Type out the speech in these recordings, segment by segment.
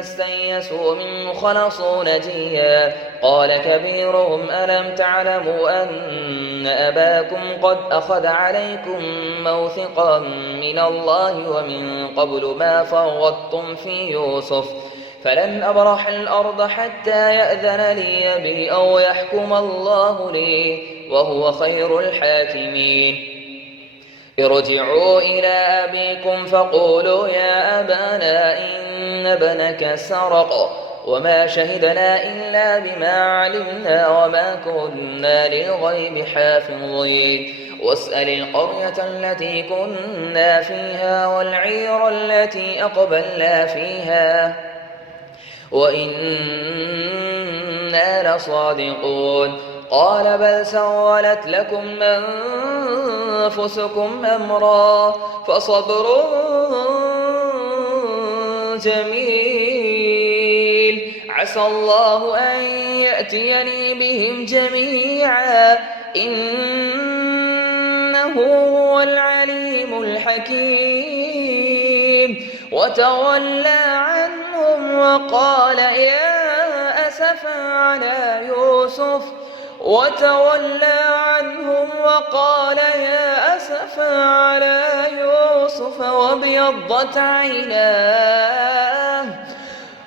استيئسوا منه خلصوا نجيا. قال كبيرهم ألم تعلموا أن أباكم قد أخذ عليكم موثقا من الله ومن قبل ما فرطتم في يوسف فلن أبرح الأرض حتى يأذن لي أبي أو يحكم الله لي وهو خير الحاكمين. ارجعوا إلى أبيكم فقولوا يا أبانا إن ابنك سرق وما شهدنا إلا بما علمنا وما كنا للغيب حافظين. واسأل القرية التي كنا فيها والعير التي أقبلنا فيها وإنا لصادقون. قال بل سولت لكم أنفسكم أمرا فصبر جميل عسى الله أن يأتيني بهم جميعا إنه هو العليم الحكيم. وتولى عنهم وقال يا أسفا على يوسف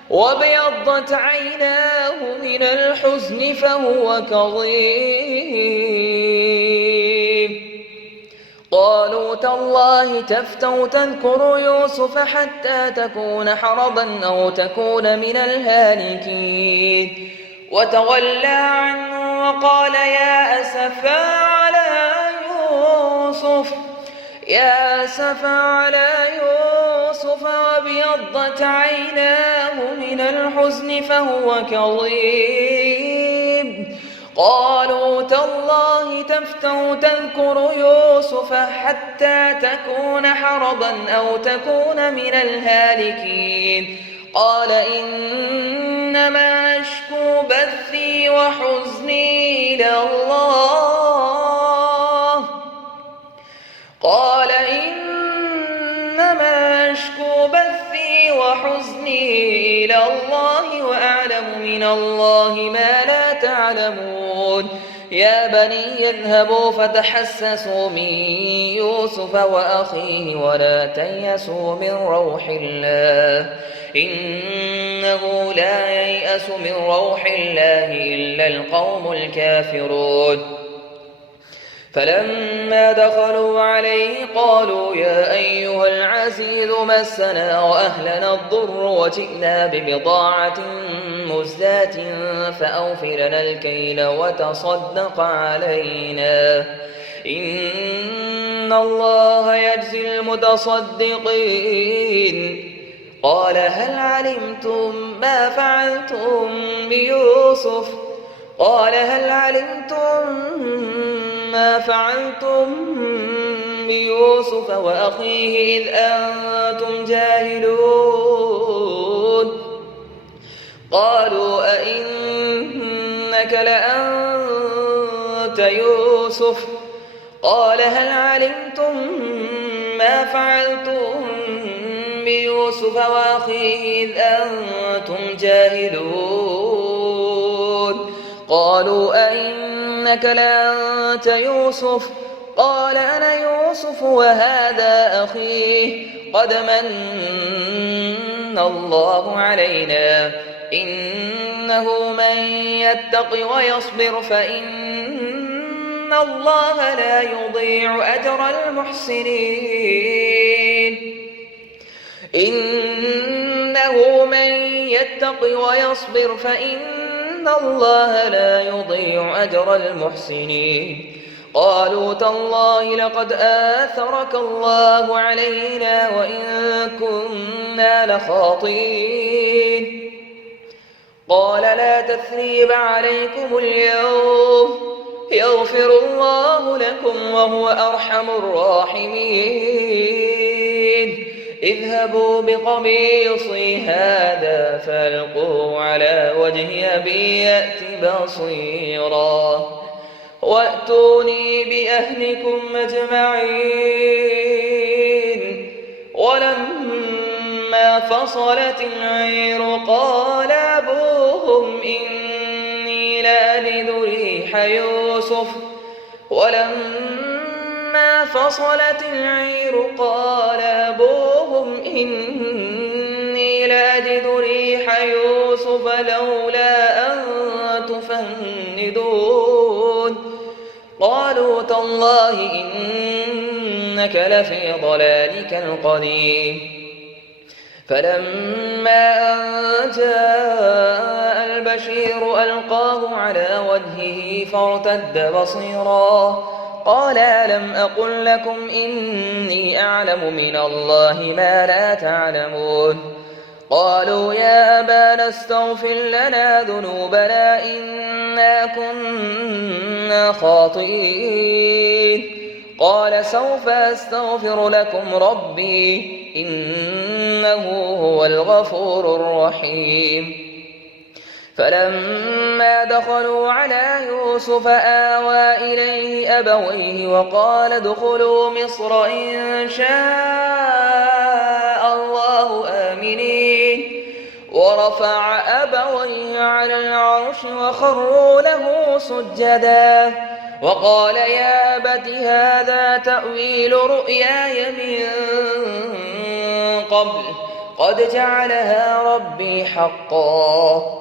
وابيضت عيناه من الحزن فهو كظيم. قالوا تالله تفتأ تذكر يوسف حتى تكون حرضا أو تكون من الهالكين. وتولى عنه وقال يا أسفا على يوسف وابيضت عيناه من الحزن فهو كظيم. قالوا تالله تفتأ تذكر يوسف حتى تكون حرضا أو تكون من الهالكين. قال إنما أشكو بثي وحزني إلى الله وأعلم من الله ما لا تعلمون. يا بني يذهبوا فتحسسوا من يوسف وأخيه ولا تيأسوا من روح الله إنه لا ييأس من روح الله إلا القوم الكافرون. فلما دخلوا عليه قالوا يا أيها العزيز مسنا وأهلنا الضر وجئنا ببضاعة مزجاة فأوف لنا الكيل وتصدق علينا إن الله يجزي المتصدقين. قال هل علمتم ما فعلتم بيوسف وأخيه إذ أنتم جاهلون. قالوا أئنك لأنت يوسف قال هل علمتم ما فعلتم بيوسف وأخيه إذ أنتم جاهلون. قالوا أئنك لأنت يوسف قال أنا يوسف وهذا أخيه قد من الله علينا إنه من يتق ويصبر فإن الله لا يضيع أجر المحسنين. إنه من يتق ويصبر فإن الله لا يضيع أجر المحسنين. قالوا تالله لقد آثرك الله علينا وإن كنا لخاطئين. قال لا تثريب عليكم اليوم يغفر الله لكم وهو أرحم الراحمين. اذهبوا بقميصي هذا فألقوه على وجه أبي يأت بصيرا وأتوني بأهلكم أجمعين. ولما ولما فصلت العير قال أبوهم إني لأجد ريح يوسف ولما فصلت العير قال أبوهم إني لأجد ريح يوسف لولا أن تفندون قالوا تالله إنك لفي ضلالك القديم فلما أن جاء البشير ألقاه على وجهه فارتد بصيرا قال ألم أقل لكم إني أعلم من الله ما لا تعلمون قالوا يا أبانا استغفر لنا ذنوبنا إنا كنا خاطئين قال سوف أستغفر لكم ربي إنه هو الغفور الرحيم فلما دخلوا على يوسف آوى إليه أبويه وقال ادخلوا مصر إن شاء الله آمنين ورفع أبويه على العرش وخروا له سجدا وقال يا أبت هذا تأويل رؤياي من قبل قد جعلها ربي حقا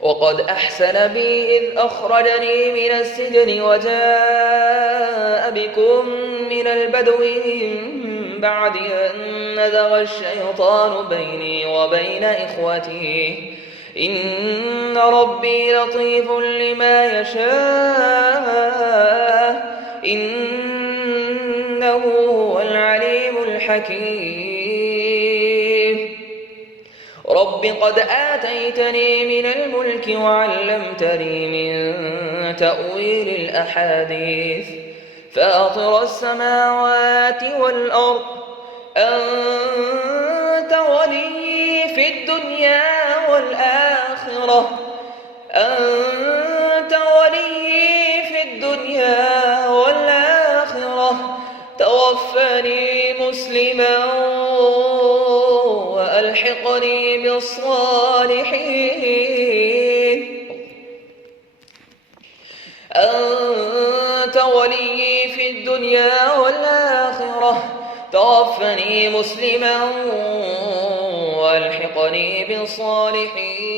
وقد أحسن بي إذ أخرجني من السجن وجاء بكم من البدو من بعد أن نزغ الشيطان بيني وبين إخوتي إن ربي لطيف لما يشاء إنه هو العليم الحكيم رب قد آتيتني من الملك وعلمتني من تأويل الأحاديث فاطر السماوات والأرض أنت ولي في الدنيا والآخرة أنت ولي في الدنيا والآخرة توفني مسلما وألحقني بالصالحين أنت ولي في الدنيا والآخرة توفني مسلما وألحقني بالصالحين